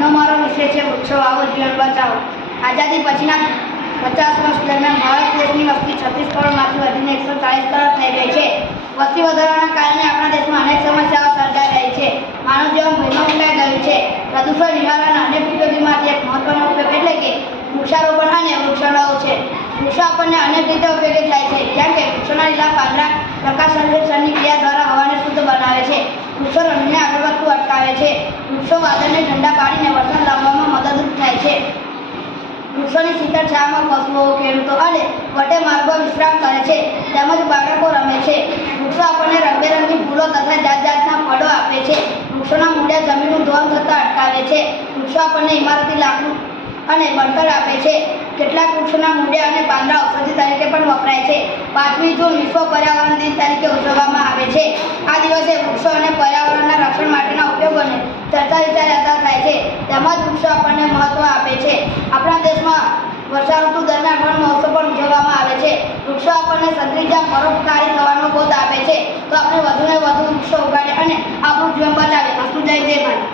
આજનો મારો વિષય છે વૃક્ષો વાવો જીવન બચાવો। આઝાદી પછીના 50 વર્ષ દરમિયાન ભારત દેશની વસ્તી 36 કરોડમાંથી વધીને 140 કરોડ થઈ ગઈ છે। વસ્તી વધારાના કારણે આપણા દેશમાં અનેક સમસ્યાઓ સર્જાઈ રહી છે। માનવ જીવન ભયમાં મુકાઈ ગયું છે। પ્રદૂષણ નિવારણના અનેક ઉપયોગીમાંથી એક મહત્વનો ઉપયોગ એટલે કે વૃક્ષારોપણ અને વૃક્ષાળાઓ છે। વૃક્ષો આપણને અનેક રીતે ઉપયોગી થાય છે, જેમ કે વૃક્ષોના લીલા પાંદડા પ્રકાશ સંશ્લેષણની ક્રિયા દ્વારા હવાને શુદ્ધ બનાવે છે। વૃક્ષો રણને આગળ વધતું અટકાવે છે। વૃક્ષો વાદળને ઠંડા પાડીને વરસાદ લાવવામાં મદદરૂપ થાય છે। વૃક્ષોની શીતળ છાયામાં પશુઓ, ખેડૂતો અને વટે માર્ગો વિશ્રામ કરે છે, તેમજ બાળકો રમે છે। વૃક્ષો આપણને રંગબેરંગી ફૂલો તથા જાત જાતના ફળો આપે છે। વૃક્ષોના મૂળિયા જમીનનું ધોવાણ થતાં અટકાવે છે। વૃક્ષો આપણને ઇમારતી લાકડું અને બળતણ આપે છે। કેટલાક વૃક્ષોના મૂળિયા અને પાંદડા ઔષધિ તરીકે પણ વપરાય છે। 5મી જૂન વિશ્વ પર્યાવરણ દિન તરીકે ઉજવવામાં આવે છે। આ દિવસે વૃક્ષો અને પર્યાવરણના રક્ષણ માટેના ઉપયોગોને ચર્ચા વિચારણા થાય છે, તેમજ વૃક્ષો આપણને મહત્વ આપે